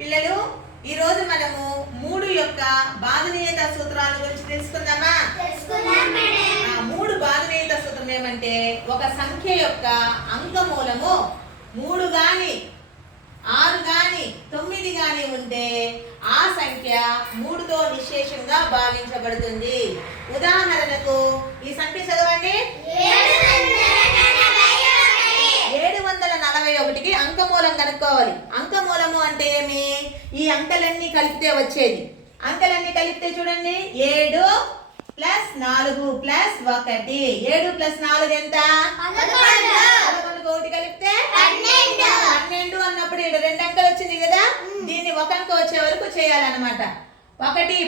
పిల్లలు, ఈ రోజు మనము 3 యొక్క బాధనీయత సూత్రాల గురించి తెలుసుకుందామా? ఆ 3 బాధనీయత సూత్రం ఏమంటే, ఒక సంఖ్య యొక్క అంకమూలము 3 గాని 6 గాని 9 గాని ఉంటే ఆ సంఖ్య 3తో నిశ్శేషంగా భావించబడుతుంది. ఉదాహరణకు ఈ సంఖ్య చదవండి. 741కి అంకమూలం కనుక్కోవాలి. అంకమూలము అంటే ఏమి? ఈ అంకెలన్నీ కలిపితే వచ్చేది. అంకెలన్నీ కలిపితే చూడండి, 7 + 4 + 1. 7 + 4 ఎంత? 11. 1 కలిపితే 12 అన్నప్పుడు ఇక్కడ 2 అంకెలు వచ్చింది కదా, దీన్ని 1 అంకె వచ్చే వరకు చేయాలన్నమాట. 1 +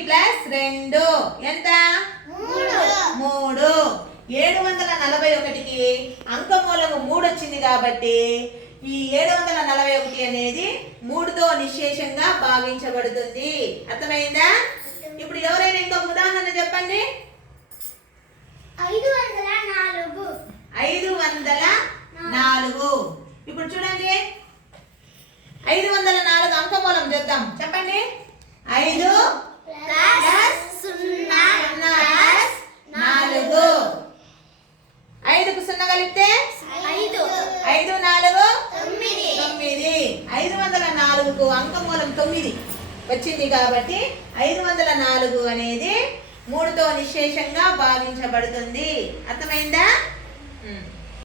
2 ఎంత? 3. 741కి అంకమూలము 3 వచ్చింది కాబట్టి ఈ 741 అనేది 3తో నిశ్శేషంగా భావించబడుతుంది. అర్థమైందా? ఇప్పుడు ఎవరైనా ఇంకొక ఉదాహరణ చెప్పండి. 504. ఇప్పుడు చూడండి, 504 అంకమూలం చేద్దాం. చెప్పండి. 5 + 0 + 4. 5కు 0 కలిపితే 5 4 9. 504కు అంకమూలం 9 వచ్చింది కాబట్టి 504 అనేది 3తో నిశ్శేషంగా భావించబడుతుంది. అర్థమైందా?